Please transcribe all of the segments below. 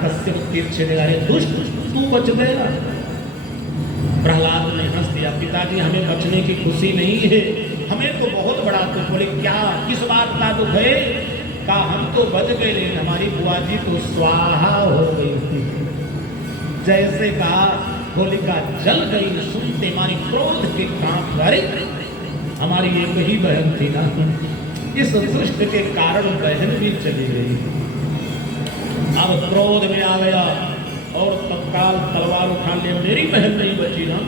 हिरण्याकश्यप तीर देगा, दुष्ट तू बच गया। प्रहलाद ने हंस दिया, पिताजी हमें बचने की खुशी नहीं है, हमें तो बहुत बड़ा दुख। बोले क्या, किस बात का दुख है? कहा हम तो बच गए लेकिन हमारी बुआ जी तो स्वाहा हो गई थी। जैसे कहा होलिका जल गई, सुनते हमारी क्रोध के कांप गए। हमारी एक ही बहन थी ना, इस दुष्ट के कारण बहन भी चली गई। अब क्रोध में आ गया और तत्काल तलवार उठा ले, मेरी बहन नहीं बची ना,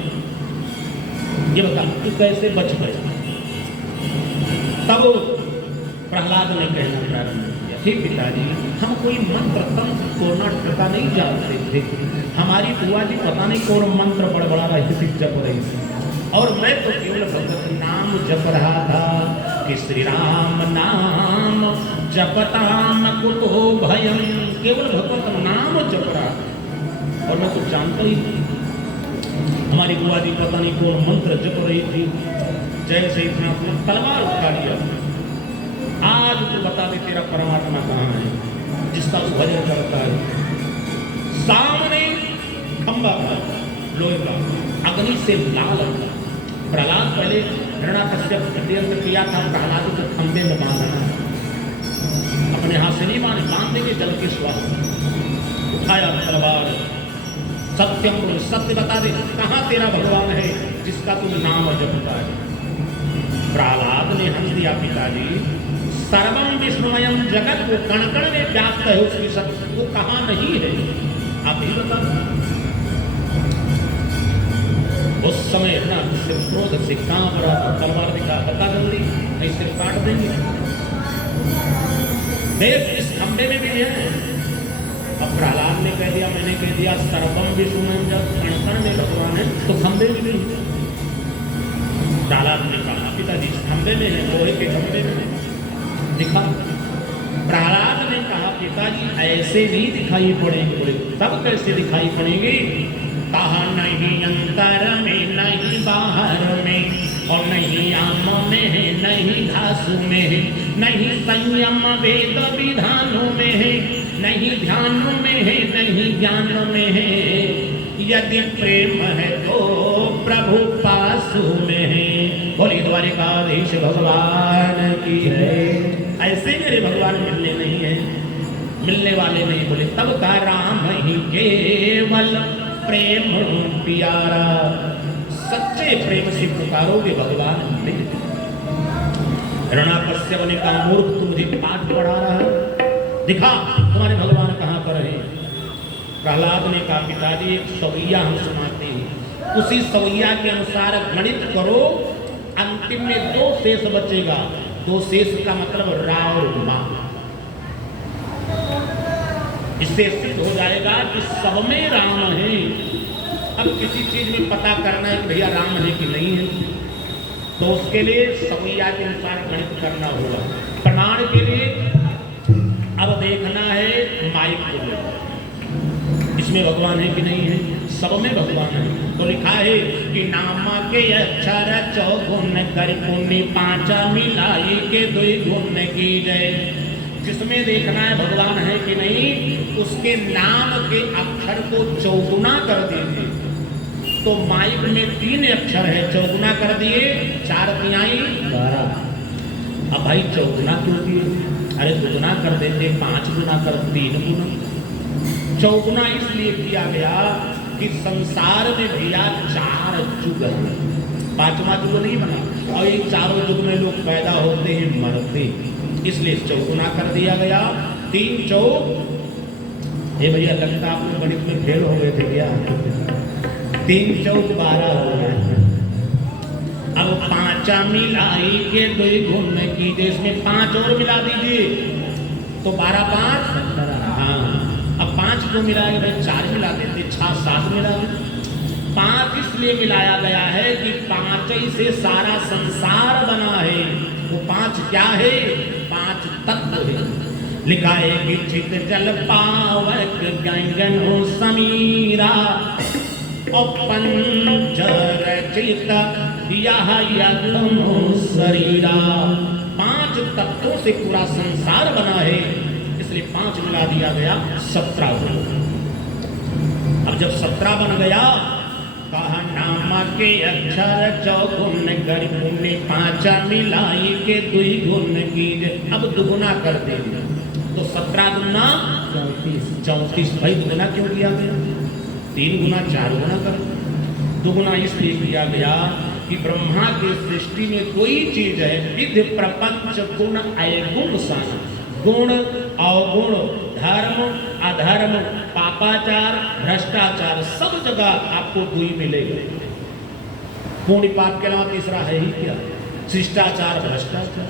ये बता तू कैसे बच गया? तब प्रहलाद ने कहना प्रारंभ किया, हे पिताजी हम कोई मंत्र तंत्र तोड़ना टका नहीं जानते थे, हमारी बुआ जी पता नहीं कौन मंत्र बड़बड़ा रही जप रही थी, और मैं तो केवल भगत नाम जप रहा था कि श्री राम नाम जपताम कुतो भयम, केवल भगवत नाम जप रहा था और मैं कुछ जानता ही नहीं। हमारी बुआ जी पता नहीं कौन मंत्र जप रही थी। जैसे ही अपना तलवार उठा लिया, आज तू बता दे तेरा परमात्मा कहाँ है जिसका तू भजन करता है? सामने खंबा था लोहे का, अग्नि से लाल था। प्रहलाद पहले हिरण्याकश्यप षड्यंत्र किया था, प्रहलाद को खंबे में बांधना, अपने हाथ से नहीं बांधे, बांध देंगे जल के स्वाद। उठाया तलवार, सत्यम सत्य बता दे कहाँ तेरा भगवान है जिसका तू नाम जपता है? प्रहलाद ने हंस दिया, पिताजी सर्वम विष्णुमयम जगत, वो कण कण में व्याप्त है उसकी शक्ति, वो कहाँ नहीं है आप ही बता। उस समय ना सिर क्रोध से कांप रहा था, तलवार दिखा, बता जल्दी नहीं सिर काट देंगे। देख इस खंबे में भी है। अब प्रहलाद ने कह दिया, मैंने कह दिया सर्वम विष्णुमयम, जब कण कण में भगवान है तो खंबे में भी। प्रहलाद ने कहा पिताजी खंबे में है, लोहे के खंबे में दिखा। प्रहलाद ने कहा पिताजी ऐसे नहीं दिखाई पड़ेंगे। बोले तब कैसे दिखाई पड़ेंगे? कहा नहीं अंतर में, नहीं बाहर में, और नहीं आम में है, नहीं घासू में है, नहीं संयम वेद विधानों में है, नहीं ध्यान में है, नहीं ज्ञान में है, यदि प्रेम है तो प्रभु पासु में है। बोली द्वारिकाधीश भगवान की है। ऐसे मेरे भगवान मिलने नहीं है, मिलने वाले नहीं। बोले तब का राम ही केवल प्रेम प्यारा, सच्चे प्रेम से पुकारोगे भगवान मिलेंगे। हिरण्याकश्यप ने कहा मूर्ख तू मुझे पाठ पढ़ा रहा है, दिखा तुम्हारे भगवान कहाँ पर है? प्रहलाद ने कहा पिताजी एक सवैया हम सुनाते हैं, उसी सवैया के अनुसार गणित करो, अंतिम में 2 शेष बचेगा। 2 शेष का मतलब रा और मां। इससे सिद्ध हो जाएगा कि सब में राम है। अब किसी चीज में पता करना है कि भैया राम है कि नहीं है, तो उसके लिए सवैया के अनुसार गणित करना होगा। प्रमाण के लिए अब देखना है माइक को, इसमें भगवान है कि नहीं है? सब में भगवान है। तो लिखा है कि नाम के अक्षर 4 गुण कर पुण्य 5 मिलाई के 2 गुण की जय। जिसमें देखना है भगवान है कि नहीं, उसके नाम के अक्षर को 4 कर दीजिए। तो माइक में 3 अक्षर है, 4 कर दिए, 4 तिहाई 12। अब भाई 4 क्यों दिए? अरे 2 कर देते, 5 गुना कर 3 गुना। 4 इसलिए किया गया कि संसार में भैया 4 युग है, 5वां युग नहीं बना, और ये चारों युग में लोग पैदा होते हैं मरते, इसलिए 4 कर दिया गया। 3 चौक, ये भैया लगता आप लोग गणित में फेल हो गए थे क्या? 3 चौक 12 हो गए। अब 5 मिलाई के 2 गुण कीजिए, इसमें 5 और मिला दीजिए तो 12 5 हाँ। अब 5 को मिलाए भाई 4 मिला देते, 6 7 मिला देते। 5 इसलिए मिलाया गया है कि 5 ही से सारा संसार बना है। वो 5 क्या है? 5 तत्व है। लिखा है कि चित जल पावक गंगन हो समीरा, और पंच रचित यह यज्ञ शरीरा। 5 तत्वों से पूरा संसार बना है, इसलिए 5 मिला दिया गया, 17 हुए। जब 17 बन गया, कहा नाम के अक्षर चौगुन कर पुण्य 5 मिलाई के 2 गुण कीजे। अब दुगुना कर दे, तो 17 दुगुना 34। भाई दुगुना क्यों किया गया? 3 गुना 4 गुना कर। दुगुना इसलिए किया गया कि ब्रह्मा की सृष्टि में कोई चीज है विधि प्रपंच गुण अवगुण सन, गुण अवगुण, धर्म अधर्म, पापाचार भ्रष्टाचार, सब जगह आपको 2 मिलेगा। पुण्य पाप के अलावा तीसरा है ही क्या? शिष्टाचार भ्रष्टाचार।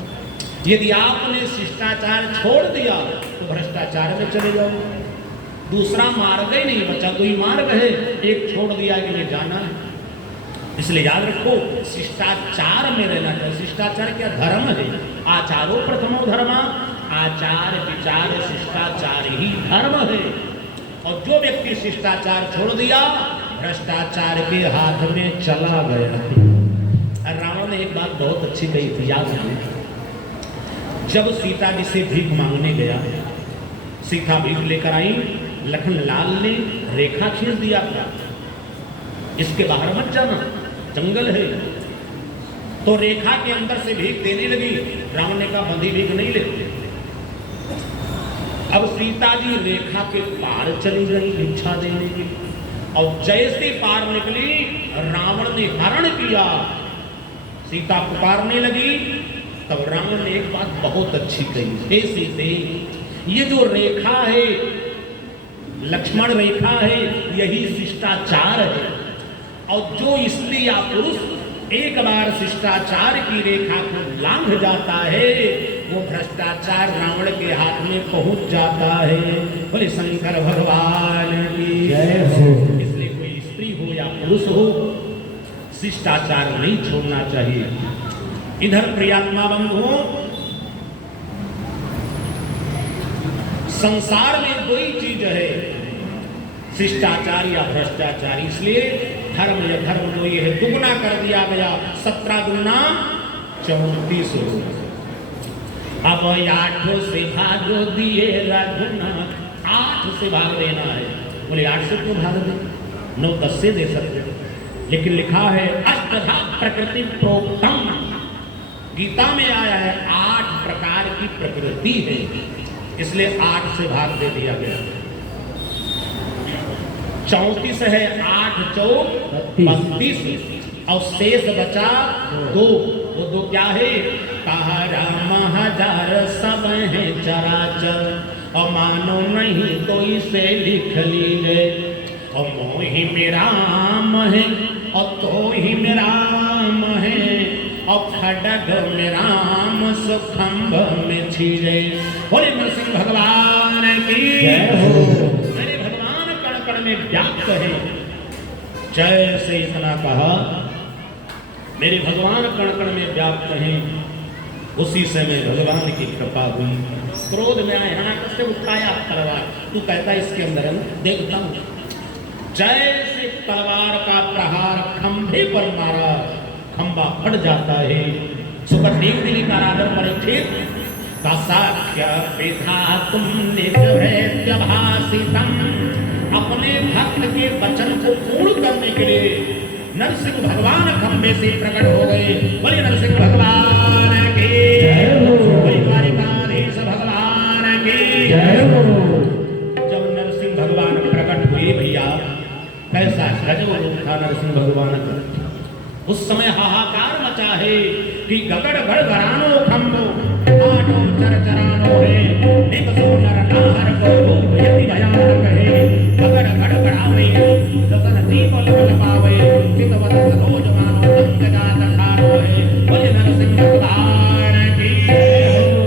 यदि आपने शिष्टाचार छोड़ दिया तो भ्रष्टाचार में चले जाओगे। दूसरा मार्ग ही नहीं बचा, 2 ही मार्ग है, एक छोड़ दिया कि मैं जाना है। इसलिए याद रखो, शिष्टाचार में रहना चाहिए। शिष्टाचार क्या? धर्म है। आचारो प्रथमो धर्म, आचार विचार शिष्टाचार ही धर्म है। और जो व्यक्ति शिष्टाचार छोड़ दिया, भ्रष्टाचार के हाथ में चला गया। रावण ने एक बात बहुत अच्छी कही थी, याद है? जब सीता जी से भीख मांगने गया, सीता भीख लेकर आई, लखन लाल ने रेखा खींच दिया था, इसके बाहर मत जाना, जंगल है। तो रेखा के अंदर से भीख देने लगी। रावण ने कहा बंधी भीख नहीं लेते। अब सीता जी रेखा के पार चली गई भिक्षा देने की, और जैसे पार निकली रावण ने हरण किया। सीता पुकारने लगी, तब रावण ने एक बात बहुत अच्छी कही, हे सीते, ये जो रेखा है, लक्ष्मण रेखा है, यही शिष्टाचार है। और जो स्त्री या पुरुष एक बार शिष्टाचार की रेखा को लांघ जाता है, वो भ्रष्टाचार रावण के हाथ में पहुंच जाता है। बोले शंकर भगवान की जय हो। इसलिए कोई स्त्री हो या पुरुष हो, शिष्टाचार नहीं छोड़ना चाहिए। इधर प्रियात्मा बंधुओं, संसार में 2 ही चीज है, शिष्टाचार या भ्रष्टाचार। इसलिए धर्म या धर्म 2 ही है। दुगुना कर दिया गया, 17 दुगुना 34 हो। अब 8 से भाग दिए रघुनाथ, 8 से भाग देना है। बोले 8 से क्यों भाग दे? 9 10 से दे सकते, लेकिन लिखा है अष्टधा प्रकृति प्रोक्तम। गीता में आया है 8 प्रकार की प्रकृति है, इसलिए 8 से भाग दे दिया गया। 34 है, 8 चौक 32, और शेष बचा 2। वो 2 क्या है? कहा राम हजार सब है चराचर, और मानो नहीं तो इसे लिख लीजिए। और मोहि में राम है, और तो ही में राम है, और खड्ग में राम सुखंभ में छिरे। बोले नरसिंह भगवान की जय हो। मेरे भगवान कण कण में व्याप्त है। जैसे इतना कहा, मेरे भगवान कण कण में व्याप्त हैं, उसी समय भगवान की कृपा हुई। क्रोध में आए, हनाकस से उठाया तलवार। तू कहता इसके अंदर है ना, देखता हूं। जैसे तलवार का प्रहार खंभे पर मारा, खंभा फट जाता है। सुखदेव जी का राधर परीक्षित का साक्ष्य पिता तुमने भाषितम, अपने भक्त के वचन को पूर्ण करने के लिए नरसिंह भगवान खंभे से प्रकट हो गए। बोले नरसिंह भगवान की जय हो। द्वारिकाधीश भगवान की जय हो। जब नरसिंह भगवान प्रकट हुए भैया, कैसा गजब रूप था नरसिंह भगवान का। उस समय हाहाकार मचा है कि गगड़ गड़गड़ानो खंभो, आनो चरचरानो है, निकसो नर नाहर को यति भयानक है। गगड़ गड़गड़ावे, गगन दीप लपलपावे, चितवत सरोज मानो संगजात खारो है। बोले नरसिंह भगवान की जय हो।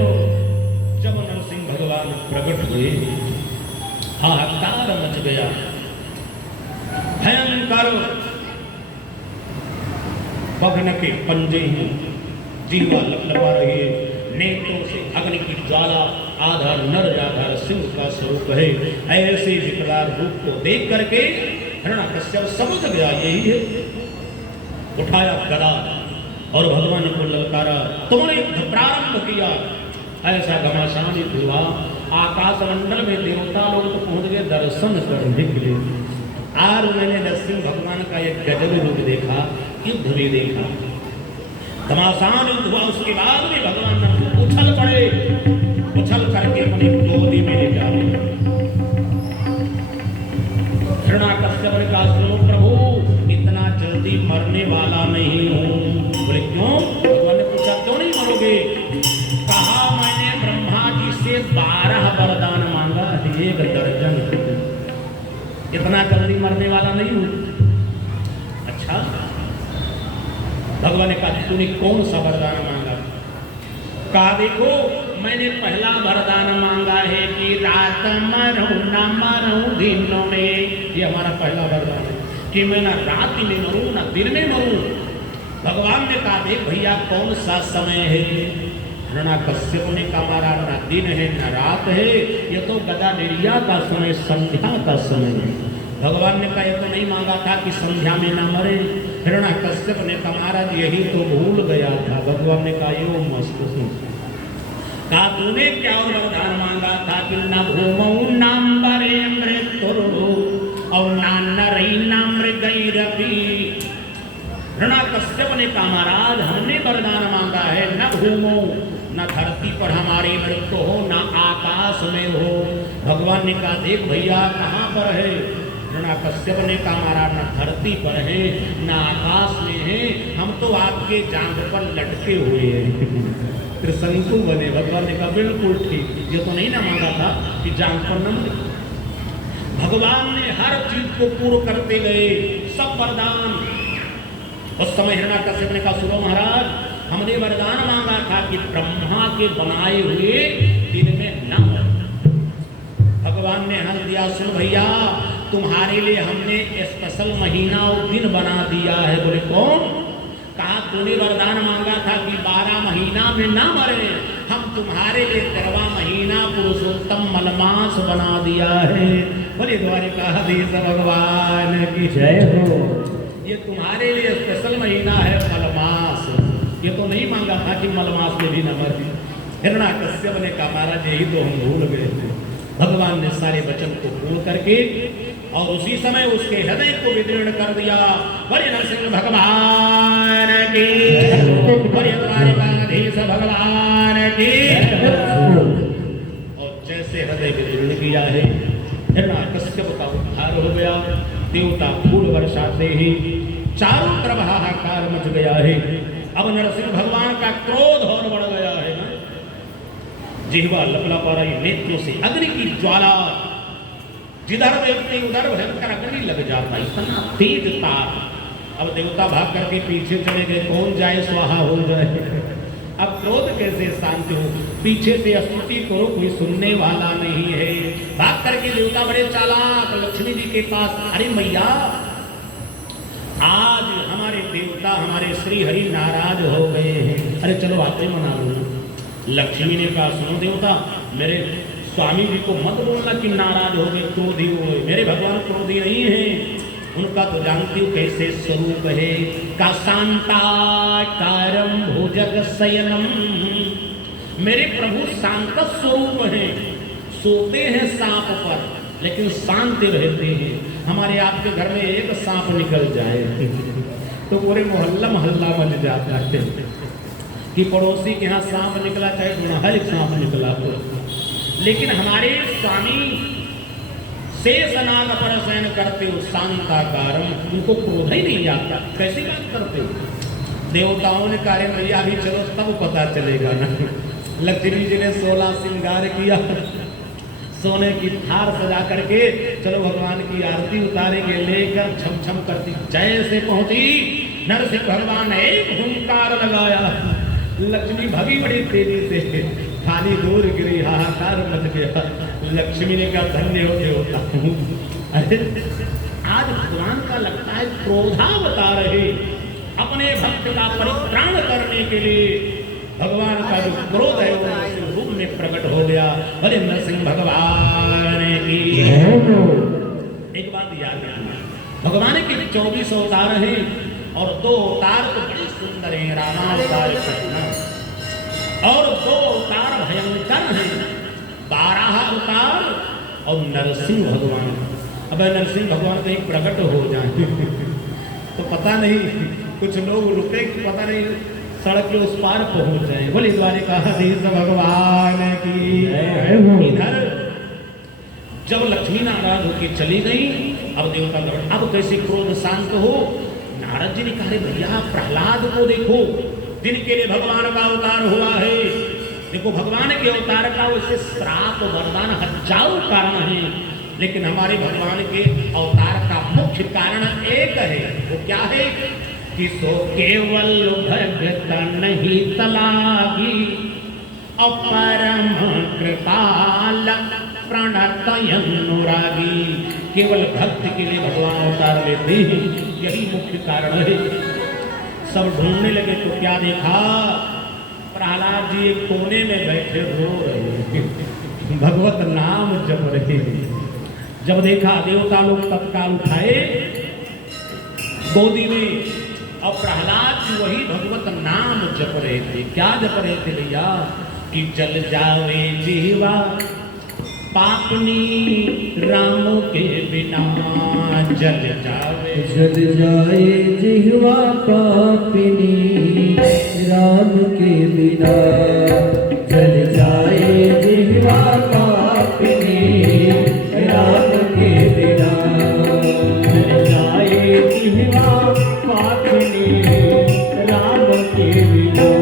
जब नरसिंह भगवान प्रकट हुए, हाहाकार मच गया, भयंकर बघन के पंजे हैं, जीवा लपलपा रही है, नेत्रों से अग्नि की ज्वाला, आधा नर आधा सिंह का स्वरूप है। ऐसे विकराल रूप को देख करके हिरण्यकश्यप समझ गया यही है। उठाया गदा और भगवान को ललकारा, तुमने युद्ध प्रारंभ किया। ऐसा घमासान हुआ, आकाश मंडल में देवता लोग तो पहुंच गए दर्शन करने के लिए। और मैंने नरसिंह भगवान का एक गजब रूप देखा, युद्ध भी देखा, घमासान युद्ध हुआ। उसके बाद भी भगवान उछल पड़े, उछल करके अपनी गोदी में ले जा रहे। हिरण्याकश्यप ने कहा सुनो प्रभु, इतना जल्दी मरने वाला नहीं हूं। बोले क्यों? भगवान ने पूछा क्यों नहीं मरोगे? कहा मैंने ब्रह्मा जी से 12 वरदान मांगा, 1 दर्जन। इतना जल्दी मरने वाला नहीं हूं। अच्छा, भगवान ने कहा तूने कौन सा वरदान मांगा? कहा देखो मैंने पहला वरदान मांगा है कि रात मरूं न मरूं दिनों में। ये हमारा पहला वरदान है कि मैं ना रात में मरूं ना दिन में मरूं। भगवान ने कहा देख भैया कौन सा समय है? हिरण्याकश्यप ने कहा हमारा ना दिन है ना रात है, ये तो गदा निर्या का समय, संध्या का समय है। भगवान ने कहा ये तो नहीं मांगा था कि संध्या में ना मरे। हिरण्याकश्यप ने कहा महाराज यही तो भूल गया था। भगवान ने कहा यो मस्त कहा तूने क्या और वरदान मांगा था कि न भूमौ नाम्बरे मृत्युर्भु और ना नरैना मृगैरपि। हिरण्याकश्यप ने कहा महाराज हमने वरदान मांगा है न भूमौ, न धरती पर हमारी मृत्यु हो, न आकाश में हो। भगवान ने कहा देख भैया कहाँ पर है? हिरण्याकश्यप ने कहा महाराज न धरती पर है न आकाश में है, हम तो आपके जांघ पर लटके हुए हैं। त्रिशंकु बने। भगवान ने कहा बिल्कुल ठीक, ये तो नहीं ना मांगा था कि जांघ पर न मरे। भगवान ने हर चीज को पूर्ण करते गए, सब वरदान। उस समय हिरण्याकश्यप ने कहा सुनो महाराज हमने वरदान मांगा था कि ब्रह्मा के बनाए हुए दिन में न मरे। भगवान ने हंस दिया सुन भैया तुम्हारे लिए हमने स्पेशल महीना और दिन बना दिया है। बोले कौन? कहा तूने वरदान मांगा था कि 12 महीना में ना मरे, हम तुम्हारे लिए 13वां महीना पुरुषोत्तम मलमास बना दिया है। बोले द्वारिकाधीश भगवान की जय हो। ये तुम्हारे लिए स्पेशल महीना है मलमास। ये तो नहीं मांगा था कि मलमास में भी न मरे। हिरण्याकश्यप ने कहा महाराज यही तो हम भूल गए थे। भगवान ने सारे वचन को पूर्ण करके और उसी समय उसके हृदय को विदीर्ण कर दिया। बोले नरसिंह भगवान की, बोले द्वारिकाधीश भगवान की। और जैसे हृदय विदीर्ण किया है हिरण्याकश्यप का उद्धार हो गया। देवता फूल वर्षाते ही चारों तरफ हाहाकार मच गया है। अब नरसिंह भगवान का क्रोध और बढ़ गया है। जिह्वा लपलपा रही, नेत्रों से अग्नि की ज्वाला, जिधर देखते उधर भयंकर अग्नि लग जाता, इतना तेज था। अब देवता भाग करके पीछे चले गए, कौन जाए स्वाहा हो जाए। अब क्रोध कैसे शांत हो? पीछे से स्तुति करो कोई सुनने वाला नहीं है। भाग करके देवता बड़े चालाक लक्ष्मी जी के पास, अरे मैया आज हमारे देवता हमारे श्री हरि नाराज हो गए हैं, अरे चलो आते मना लो। लक्ष्मी ने कहा सुनो देवता मेरे स्वामी जी को मत बोलना कि नाराज हो गए, क्रोधी हो गए। मेरे भगवान क्रोधी नहीं है, उनका तो जानती हूँ कैसे स्वरूप है। का शांताकारं भुजग शयनम, मेरे प्रभु शांत स्वरूप हैं, सोते हैं सांप पर लेकिन शांत रहते हैं। हमारे आपके घर में एक सांप निकल जाए तो पूरे मोहल्ला मोहल्ला मच जाता है कि पड़ोसी के यहाँ सांप निकला चाहे हर एक सांप निकला हो। लेकिन हमारे स्वामी शेषनाग पर शयन करते हो शांताकारम, उनको क्रोध ही नहीं आता। कैसी बात करते हो? देवताओं ने कहा भैया अभी चलो तब पता चलेगा ना। लक्ष्मी जी ने 16 श्रृंगार किया, सोने की थार सजा करके चलो भगवान की आरती उतारेंगे, लेकर छम छम करती जैसे पहुंची नरसिंह भगवान ने एक हुंकार लगाया। लक्ष्मी भगी बड़ी तेजी से, खाली दूर गिरी, हाहाकार मच गया। लक्ष्मी ने कहा धन्य हो देवता हूँ। अरे आज भगवान का लगता है क्रोधावता रहे, अपने भक्त का परित्राण करने के लिए भगवान का जो क्रोध है वो रूप में प्रकट हो गया। अरे नरसिंह भगवान की एक बात याद रखना, भगवान के 24 अवतार हैं और 2 अवतार तो बड़े सुंदर हैं, रामावतार कृष्ण, और 2 अवतार भयंकर हैं, 12 अवतार और नरसिंह भगवान। अब नरसिंह भगवान कहीं प्रकट हो जाए तो पता नहीं, कुछ लोग रुके, पता नहीं सड़क के उस पार पहुंच जाए। बोले द्वारिकाधीश भगवान की। इधर जब लक्ष्मी नाराज होकर चली गई, अब देवता लौट, अब कैसे क्रोध शांत हो। नारद जी ने कहा भैया प्रहलाद को देखो, जिनके लिए भगवान का अवतार हुआ है, देखो भगवान के अवतार का वैसे श्राप वरदान हजारों कारण है, लेकिन हमारे भगवान के अवतार का मुख्य कारण एक है। वो क्या है कि सो केवल भगत नहीं तलागी, अपरम कृपाल प्रणत अनुरागी। केवल भक्त के लिए भगवान अवतार लेते हैं, यही मुख्य कारण है। सब ढूंढने लगे तो क्या देखा, प्रहलाद जी एक कोने में बैठे रो रहे, भगवत नाम जप रहे। जब देखा देवता लोग तत्काल उठाए गोदी में, और प्रहलाद जी वही भगवत नाम जप रहे थे। क्या जप रहे थे भैया कि जल जावे जीवा पापनी राम के बिना, जल जावे जीवा पापिनी राम के बिना, जल जाए जीवा पापिनी राम के बिना, जल जाए जीवा पापिनी राम के बिना।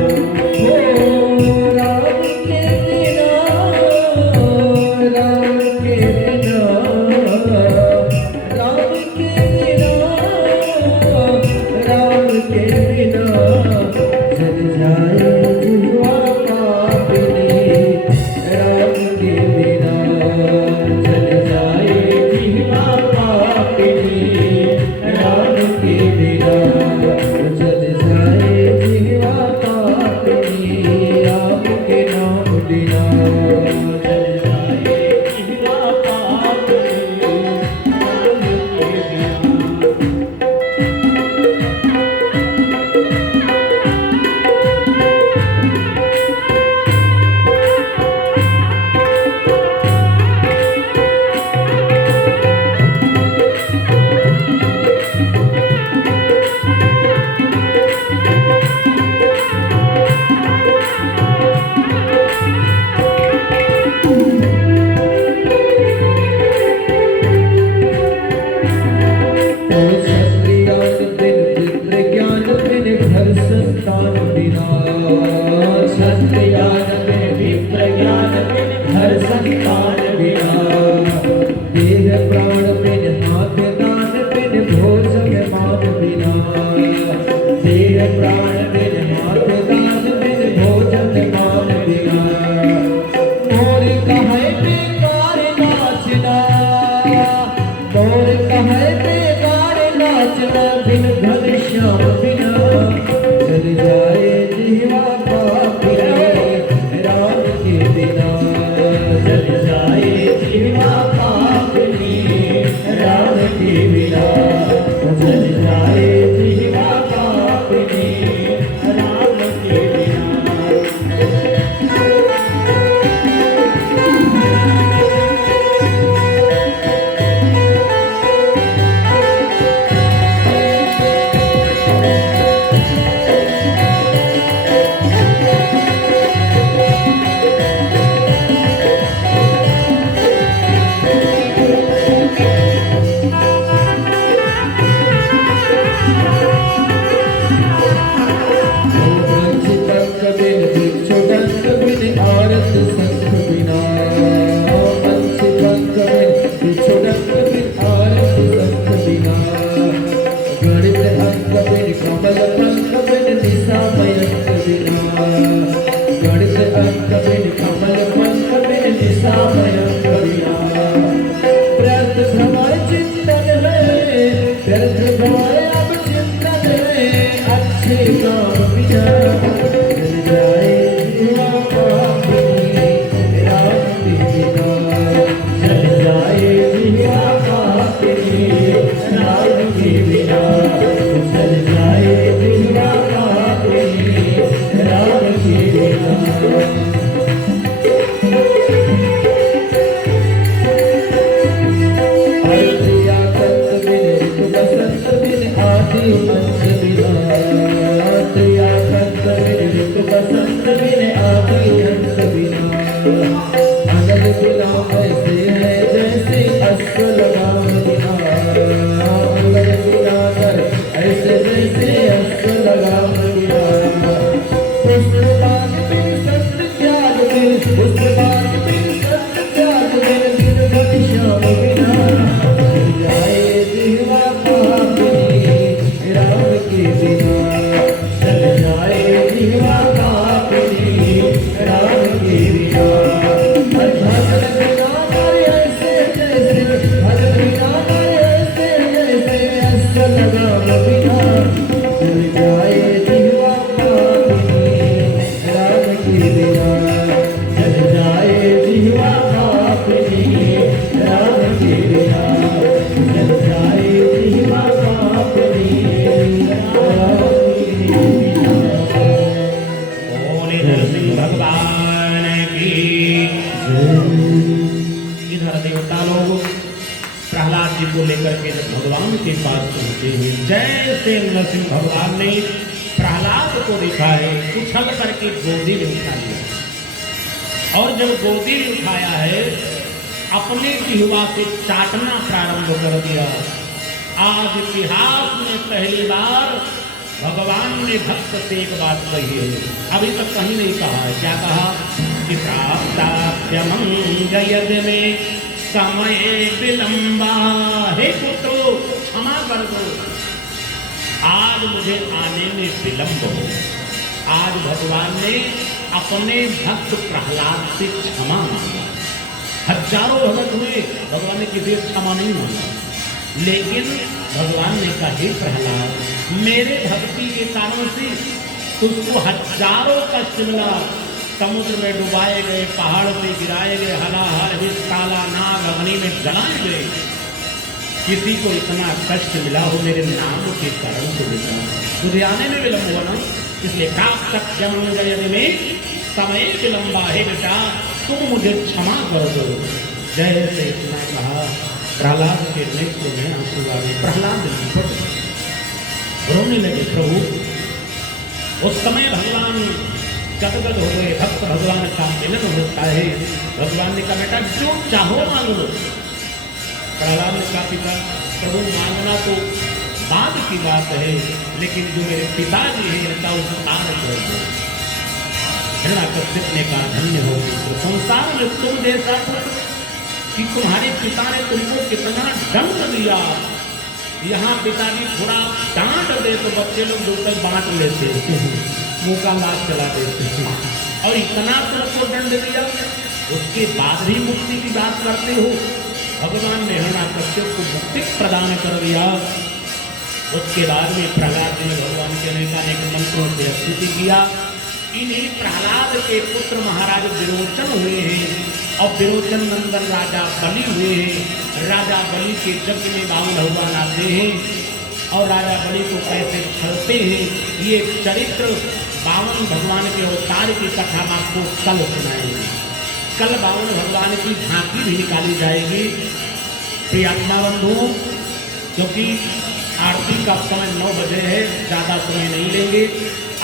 प्रहलाद जी को लेकर के जब भगवान के पास पहुंचे हुए, जैसे नरसिंह भगवान ने प्रहलाद को देखा है, उछल करके गोदी में उठा लिया और जब गोदी में उठाया है अपने जिह्वा से चाटना प्रारंभ कर दिया। आज इतिहास में पहली बार भगवान ने भक्त से एक बात कही है, अभी तक कहीं नहीं कहा है। क्या कहा कि प्राप्ताप्यमं जयद में समय विलंबा, हे पुत्रो क्षमा कर दो, आज मुझे आने में विलंब हो। आज भगवान ने अपने भक्त प्रहलाद से क्षमा मांगा। हजारों भगत हुए, भगवान ने किसी से क्षमा नहीं मांगा, लेकिन भगवान ने कहा हे प्रहलाद, मेरे भक्ति के कारण से तुझको हजारों कष्ट मिला, समुद्र में डुबाए गए, पहाड़ पे गिराए गए, हलाहल विष काला नाग अग्नि में जलाए गए, किसी को इतना कष्ट मिला हो मेरे नाम के कारण से बेटा, तुझे आने में विलंब हुआ ना, इसलिए प्राप्तम जयद में समय विलंबा, है बेटा तुम मुझे क्षमा कर दो। जय से इतना कहा, प्रहलाद के नेत्र में आंसू आ गए। प्रहलाद रोने लगे, प्रभु उस समय भगवान गदगद हो गए, भक्त भगवान का मिलन होता है। भगवान ने कहा बेटा जो चाहो मांग लो। प्रहलाद ने कहा पिता प्रभु मांगना तो बाद की बात है, लेकिन जो मेरे पिताजी हैं इनका उपकार कर दो। हिरण्यकश्यप ने कहा धन्य हो तो संसार में तुम जैसा कि तुम्हारे पिता ने तुमको कितना दंड दिया, यहाँ पिताजी थोड़ा डांट दे तो बच्चे लोग जो तक बांट लेते मुंह का लाश चला देते, और इतना तुमको दंड दिया उसके बाद भी मुक्ति की बात करते हो। भगवान ने हिरण्यकश्यप को मुक्ति प्रदान कर दिया। उसके बाद में प्रहलाद जी ने भगवान के अनेक मंत्रों से स्तुति किया। इन्हीं प्रहलाद के पुत्र महाराज विरोचन हुए हैं और विरोचन नंदन राजा बलि हुए हैं। राजा बलि के यज्ञ में बावन भगवान आते हैं और राजा बलि को कैसे छलते हैं, ये चरित्र बावन भगवान के अवतार की कथा हम आपको कल सुनाएंगे। कल बावन भगवान की झांकी भी निकाली जाएगी। प्रियात्मा बंधुओं, क्योंकि आरती का समय 9 बजे है, ज़्यादा समय नहीं लेंगे।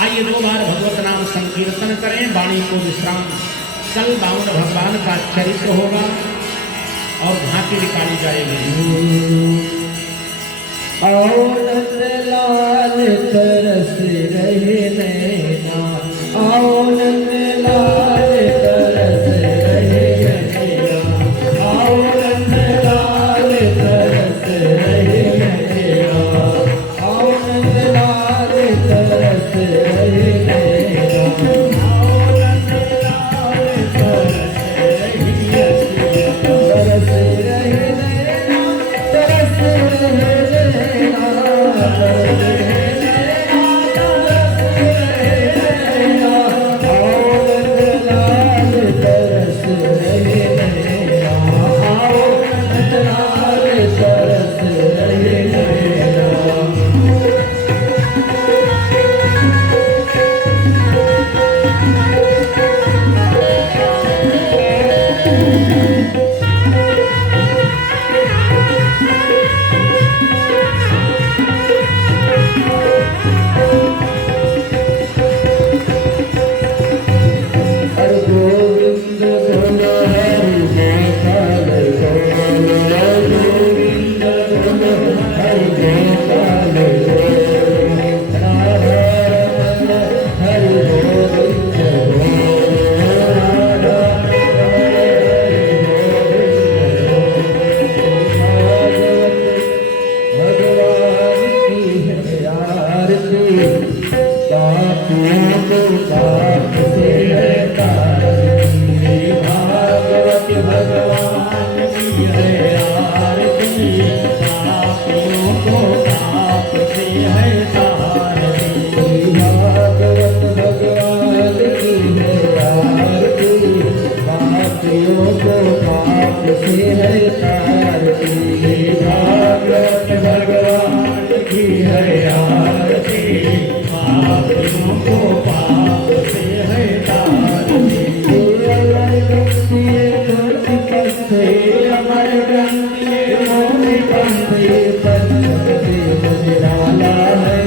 आइए 2 बार भगवत नाम संकीर्तन करें, वाणी को विश्राम। कल बावन भगवान का चरित्र होगा और झांकी निकाली जाएगी। आओ नंदलाल तरस रहे नैना, आओ नंदलाल तरस रहे नैना, आओ नंदलाल तरस रहे नैना, आओ नंदलाल तरस रहे नैना, आओ नंदलाल तरस रहे नैना, तरस रहे नैना, तरस से पंचम देव निराला है,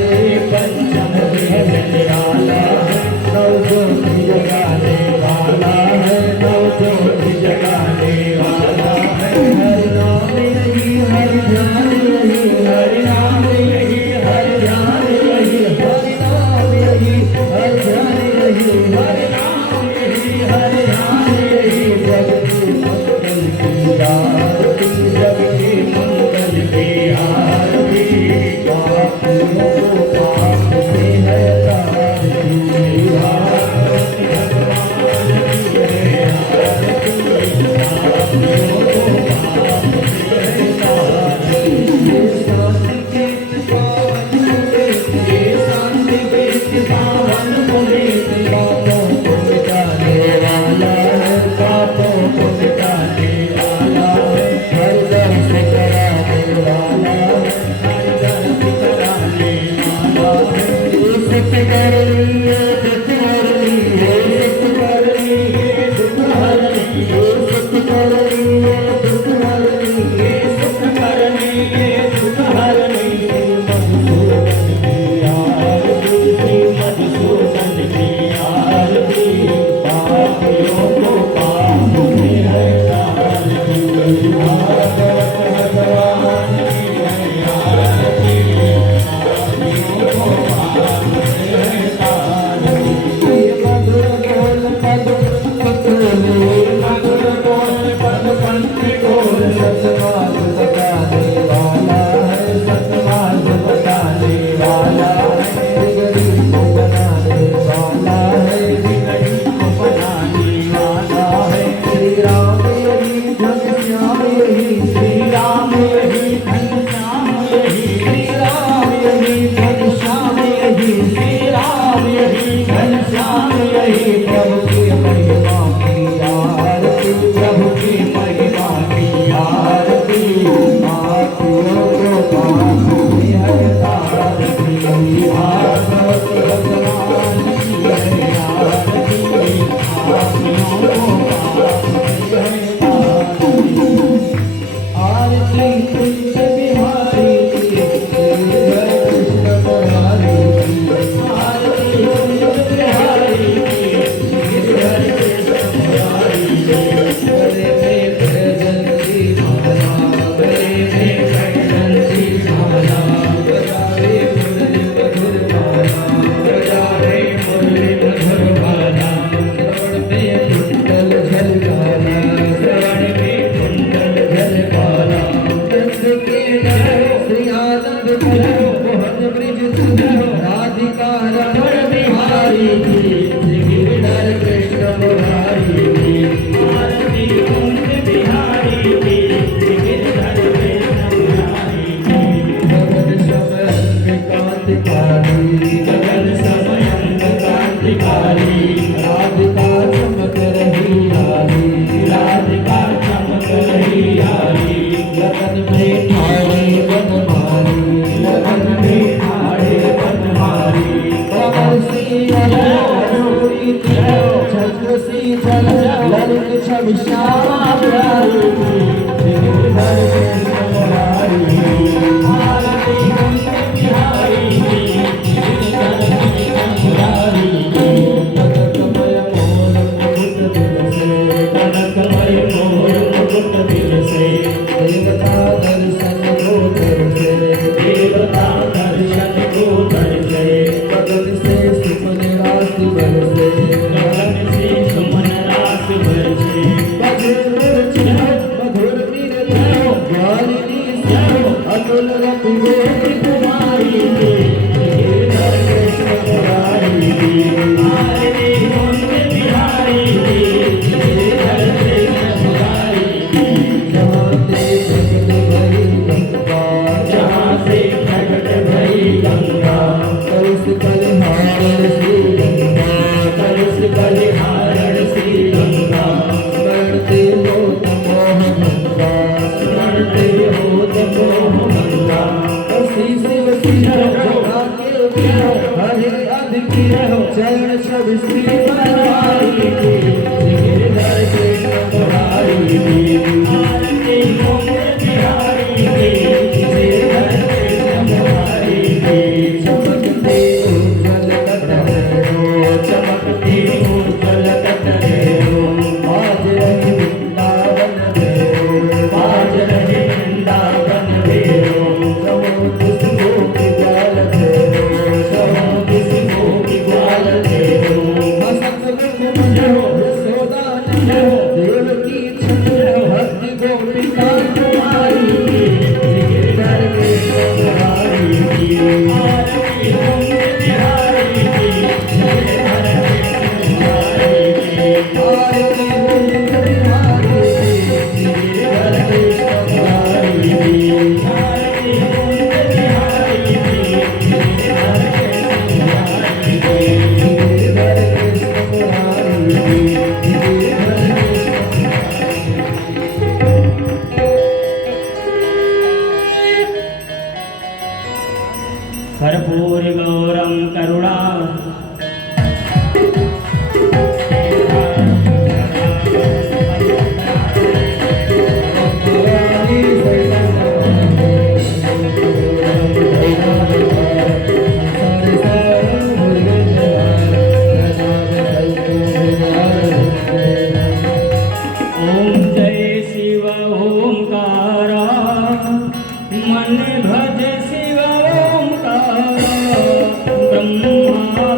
पंचम देव निराला है, नौ ज्योति जगाने वाला है, नौ ज्योति जगाने वाला है। हरि नाम यही हरि ध्यान यही, हरि नाम यही हरि ध्यान यही, हरि नाम यही हरि ध्यान यही, हरि नाम यही हरि ध्यान यही। जग की मंगल की आरती, जग की मंगल की आरती, पापियों को पाप से है तारती, भगवान की है आरती, पापियों को पाप से है तारती। ये शांति के पावन पुनीत, ये शांति के पावन पुनीत, पापों को मिटाने वाला है, पापों को मिटाने वाला है, हर दर्द कराने वाला है, हर दर्द कराने वाला है। ये सत्य कर लिए दुख हर लिए, सत्य कर लिए दुख हर लिए, सत्य कर लिए दुख हर लिए, सत्य कर लिए दुख हर लिए। मधुसूदन की आरती, श्री मधुसूदन की आरती, पापियों को पाप से है तारती, भागवत भगवान की है आरती, पापियों को पाप से है तारती। मधुर बोल पद पखोले, मधुर बोल पद पंक्ति बोल, सतमार्ग बताने वाला है, सतमार्ग बताने वाला है, गरीब को बनाने वाला है, गरीब को बनाने वाला है। श्री राम यही घनश्याम यही, श्री राम यही घनश्याम यही, श्री राम यही घनश्याम यही, श्री राम यही घनश्याम यही। प्रभु की महिमा की आरती, प्रभु की महिमा की आरती, पापियों को पाप से है तारती, भागवत भगवान की है आरती, पापियों को पाप से है तारती। आरती कुंज बिहारी की, श्रीधर कृष्ण मुरारी की, आरती कुंज बिहारी की, श्रीधर कृष्ण मुरारी की। गले में बैजंती माला, गले में बैजंती माला, बजावे मुरली मधुर बाला, बजावे मुरली मधुर बाला। श्रवण में कुंडल झलकाला, श्रवण में कुंडल झलकाला। नंद के नरो श्री आनंद करो, मोहन ब्रिज सुधरो, राधिका रमण बिहारी की, श्री गिरधर कृष्ण मुरारी की। आरती कुंज बिहारी की, श्री गिरधर कृष्ण मुरारी की। गगन समयंग कांतिकारी, गगन समयंग कांतिकारी, राधिका चमक रही आली, राधिका चमक रही आली। लगन में ठाड़े बनमाली, लगन में ठाड़े बनमाली। कमल सी अलोरी चलो, छत्र सी चल ललित छवि श्यामा प्यारी की, श्री गिरधर कृष्ण मुरारी की। आरती कुंज बिहारी की, श्री गिरधर कृष्ण मुरारी की। कनकमय मोर मुकुट दिल से, कनकमय मोर मुकुट दिल से, देवता दर्शन को दर से, देवता दर्शन को दर से। गगन से सुमन राशि बरसे, गगन से सुमन राशि बरसे। मधुर मधुर मिलत हो, ग्वालिनी से अतुल रति गोपी कुमारी की, श्री गिरधर कृष्ण मुरारी की। आरती कुंज बिहारी की, श्री गिरधर कृष्ण मुरारी की। जहाँ से प्रकट भई गंगा, जहाँ से प्रकट भई गंगा, कलश कलिहारण श्री गंगा, कलश कलिहारण श्री गंगा। स्मरते हो मोह गंगा, स्मरते हो मोह गंगा। कसी शिव जगा के पियो, हरि अधिकियो, चरण छवि श्री मुरारी की, श्री गिरधर कृष्ण मुरारी की। आरती कुंज बिहारी की, कर्पूरी गौरम करुणा ओम जय शिव ओंकारा मन भज शिव ओंकारा ब्रह्मा